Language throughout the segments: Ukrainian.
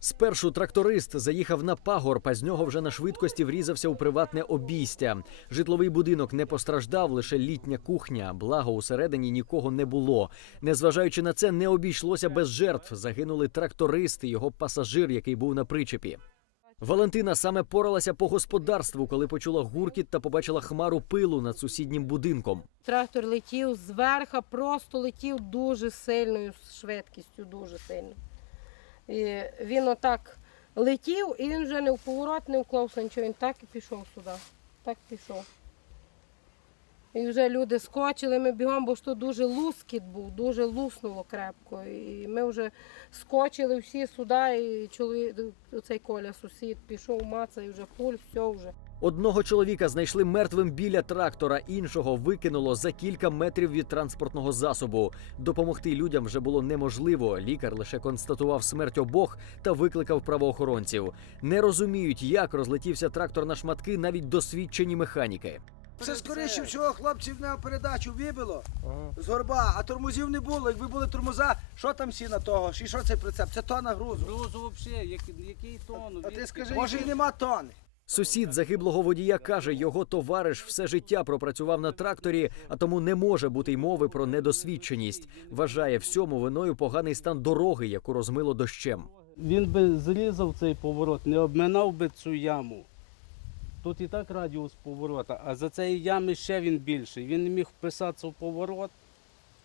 Спершу тракторист заїхав на пагорб, а з нього вже на швидкості врізався у приватне обійстя. Житловий будинок не постраждав, лише літня кухня. Благо усередині нікого не було. Незважаючи на це, не обійшлося без жертв. Загинули тракторист і його пасажир, який був на причепі. Валентина саме поралася по господарству, коли почула гуркіт та побачила хмару пилу над сусіднім будинком. Трактор летів зверху, просто летів дуже сильною швидкістю, дуже сильно. І він отак летів, і він вже не в поворот, не вклався нічого. Він так і пішов сюди. Так пішов. І вже люди скочили, ми бігом, бо ж то дуже лускіт був, дуже луснуло крепко. І ми вже скочили всі сюди, і чоловік, цей Коля, сусід, пішов мацай, вже пуль, все вже. Одного чоловіка знайшли мертвим біля трактора, іншого викинуло за кілька метрів від транспортного засобу. Допомогти людям вже було неможливо. Лікар лише констатував смерть обох та викликав правоохоронців. Не розуміють, як розлетівся трактор на шматки навіть досвідчені механіки. Це скоріше всього хлопців на передачу вибило з горба, а тормозів не було. Якби були тормоза, що там сіна того? І що цей прицеп? Це тонна грузу. Грузу взагалі, який, який тон? А ти скажи, може і нема тонни. Сусід загиблого водія каже, його товариш все життя пропрацював на тракторі, а тому не може бути й мови про недосвідченість. Вважає всьому виною поганий стан дороги, яку розмило дощем. Він би зрізав цей поворот, не обминав би цю яму. Тут і так радіус поворота, а за цієї ями ще він більший. Він не міг вписатися в поворот,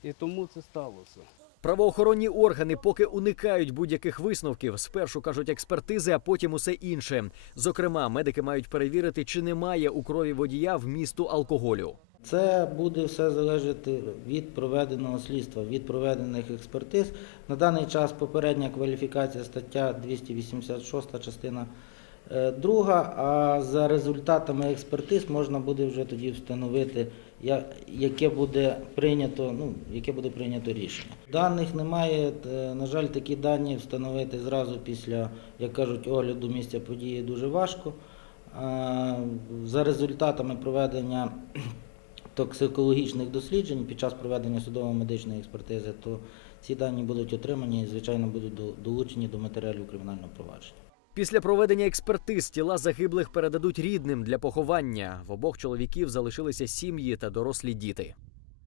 і тому це сталося. Правоохоронні органи поки уникають будь-яких висновків. Спершу кажуть експертизи, а потім усе інше. Зокрема, медики мають перевірити, чи немає у крові водія вмісту алкоголю. Це буде все залежати від проведеного слідства, від проведених експертиз. На даний час попередня кваліфікація стаття 286 частина 2, а за результатами експертиз можна буде вже тоді встановити, яке буде прийнято, ну, яке буде прийнято рішення. Даних немає, е, на жаль, такі дані встановити зразу після, як кажуть, огляду місця події дуже важко. За результатами проведення токсикологічних досліджень під час проведення судово-медичної експертизи, то ці дані будуть отримані і, звичайно, будуть долучені до матеріалів кримінального провадження. Після проведення експертиз тіла загиблих передадуть рідним для поховання. В обох чоловіків залишилися сім'ї та дорослі діти.